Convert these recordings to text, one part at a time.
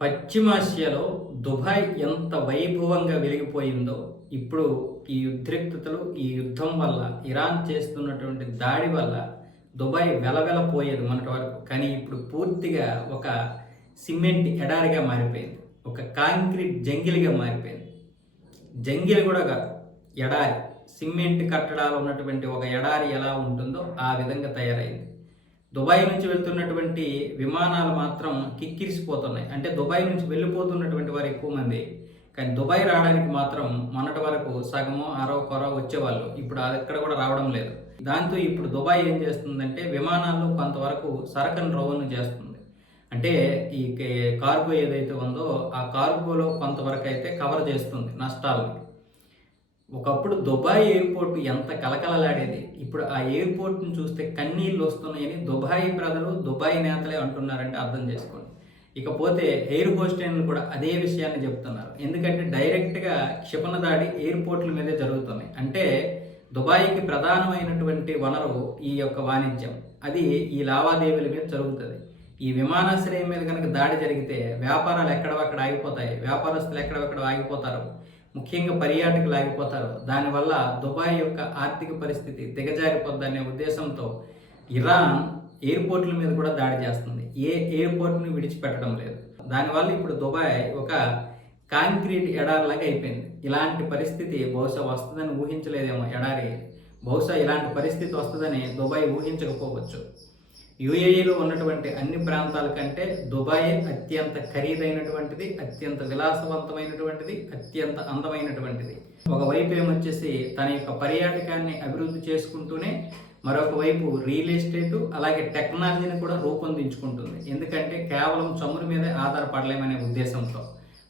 పశ్చిమాసియాలో దుబాయ్ ఎంత వైభవంగా వెలిగిపోయిందో ఇప్పుడు ఈ ఉద్రిక్తతలు, ఈ యుద్ధం వల్ల, ఇరాన్ చేస్తున్నటువంటి దాడి వల్ల దుబాయ్ వెలవెలపోయేది మొన్నటి వరకు. కానీ ఇప్పుడు పూర్తిగా ఒక సిమెంట్ ఎడారిగా మారిపోయింది. ఒక కాంక్రీట్ జంగిల్గా మారిపోయింది. జంగిల్ కూడా కాదు, ఎడారి. సిమెంట్ కట్టడాలు ఉన్నటువంటి ఒక ఎడారి ఎలా ఉంటుందో ఆ విధంగా తయారైంది. దుబాయ్ నుంచి వెళ్తున్నటువంటి విమానాలు మాత్రం కిక్కిరిసిపోతున్నాయి. అంటే దుబాయ్ నుంచి వెళ్ళిపోతున్నటువంటి వారు ఎక్కువ మంది, కానీ దుబాయ్ రావడానికి మాత్రం మొన్నటి వరకు సగమో అరవ కొర వచ్చేవాళ్ళు. ఇప్పుడు అది ఎక్కడ కూడా రావడం లేదు. దాంతో ఇప్పుడు దుబాయ్ ఏం చేస్తుందంటే విమానాల్లో కొంతవరకు సరకును రవాణా చేస్తుంది. అంటే ఈ కార్గో ఏదైతే ఉందో ఆ కార్గోలో కొంతవరకు అయితే కవర్ చేస్తుంది నష్టాలను. ఒకప్పుడు దుబాయ్ ఎయిర్పోర్ట్ ఎంత కలకలలాడేది. ఇప్పుడు ఆ ఎయిర్పోర్ట్ను చూస్తే కన్నీళ్ళు వస్తున్నాయని దుబాయ్ ప్రజలు, దుబాయ్ నేతలే అంటున్నారంటే అర్థం చేసుకోండి. ఇకపోతే ఎయిర్ హోస్టైన్లు కూడా అదే విషయాన్ని చెప్తున్నారు. ఎందుకంటే డైరెక్ట్గా క్షిపణ దాడి ఎయిర్పోర్ట్ల మీదే జరుగుతున్నాయి. అంటే దుబాయ్కి ప్రధానమైనటువంటి వనరు ఈ యొక్క వాణిజ్యం, అది ఈ లావాదేవీల మీద జరుగుతుంది. ఈ విమానాశ్రయం మీద కనుక దాడి జరిగితే వ్యాపారాలు ఎక్కడవక్కడ ఆగిపోతాయి, వ్యాపారస్తులు ఎక్కడెక్కడ ఆగిపోతారు, ముఖ్యంగా పర్యాటకులు ఆగిపోతారు. దానివల్ల దుబాయ్ యొక్క ఆర్థిక పరిస్థితి దిగజారిపోద్దనే ఉద్దేశంతో ఇరాన్ ఎయిర్పోర్ట్ల మీద కూడా దాడి చేస్తుంది. ఏ ఎయిర్పోర్ట్ని విడిచిపెట్టడం లేదు. దానివల్ల ఇప్పుడు దుబాయ్ ఒక కాంక్రీట్ ఎడారిలాగా అయిపోయింది. ఇలాంటి పరిస్థితి బహుశా వస్తుందని ఊహించలేదేమో ఎడారి. బహుశా ఇలాంటి పరిస్థితి వస్తుందని దుబాయ్ ఊహించకపోవచ్చు. యుఏఈలో ఉన్నటువంటి అన్ని ప్రాంతాల కంటే దుబాయ్ అత్యంత ఖరీదైనటువంటిది, అత్యంత విలాసవంతమైనటువంటిది, అత్యంత అందమైనటువంటిది. ఒకవైపు ఏమొచ్చేసి తన యొక్క పర్యాటకాన్ని అభివృద్ధి చేసుకుంటూనే మరొక వైపు రియల్ ఎస్టేటు అలాగే టెక్నాలజీని కూడా రూపొందించుకుంటుంది. ఎందుకంటే కేవలం చమురు మీదే ఆధారపడలేమనే ఉద్దేశంతో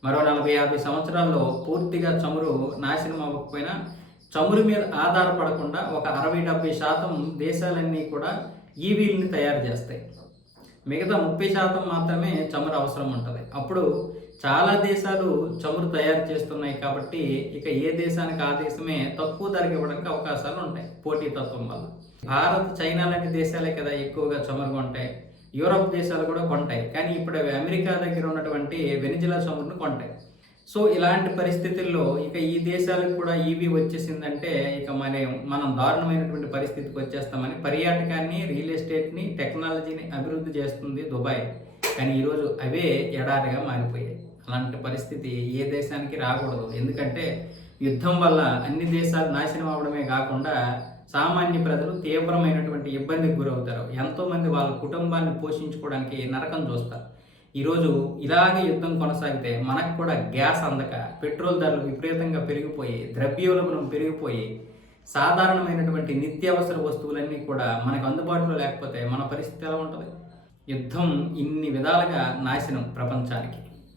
మరో 40-50 సంవత్సరాల్లో పూర్తిగా చమురు నాశనం అవ్వకపోయినా చమురు మీద ఆధారపడకుండా ఒక 60-70% దేశాలన్నీ కూడా ఈవీలని తయారు చేస్తాయి. మిగతా 30% మాత్రమే చమురు అవసరం ఉంటుంది. అప్పుడు చాలా దేశాలు చమురు తయారు చేస్తున్నాయి కాబట్టి ఇక ఏ దేశానికి ఆ దేశమే తక్కువ ధరకు ఇవ్వడానికి అవకాశాలు ఉంటాయి పోటీతత్వం వల్ల. భారత్, చైనా లాంటి దేశాలే కదా ఎక్కువగా చమురు కొంటాయి. యూరోప్ దేశాలు కూడా కొంటాయి. కానీ ఇప్పుడు అవి అమెరికా దగ్గర ఉన్నటువంటి వెనిజులా చమురును కొంటాయి. సో ఇలాంటి పరిస్థితుల్లో ఇక ఈ దేశాలకు కూడా ఈవీ వచ్చేసిందంటే ఇక మనం దారుణమైనటువంటి పరిస్థితికి వచ్చేస్తామని పర్యాటకాన్ని, రియల్ ఎస్టేట్ని, టెక్నాలజీని అభివృద్ధి చేస్తుంది దుబాయ్. కానీ ఈరోజు అవే ఎడారిగా మారిపోయాయి. అలాంటి పరిస్థితి ఏ దేశానికి రాకూడదు. ఎందుకంటే యుద్ధం వల్ల అన్ని దేశాలు నాశనం అవడమే కాకుండా సామాన్య ప్రజలు తీవ్రమైనటువంటి ఇబ్బందికి గురవుతారు. ఎంతోమంది వాళ్ళ కుటుంబాన్ని పోషించుకోవడానికి నరకం చూస్తారు. ఈరోజు ఇలాగే యుద్ధం కొనసాగితే మనకు కూడా గ్యాస్ అందక, పెట్రోల్ ధరలు విపరీతంగా పెరిగిపోయి, ద్రవ్యోల్బణం పెరిగిపోయి, సాధారణమైనటువంటి నిత్యావసర వస్తువులన్నీ కూడా మనకు అందుబాటులో లేకపోతే మన పరిస్థితి ఎలా ఉంటుంది? యుద్ధం ఇన్ని విధాలుగా నాశనం ప్రపంచానికి.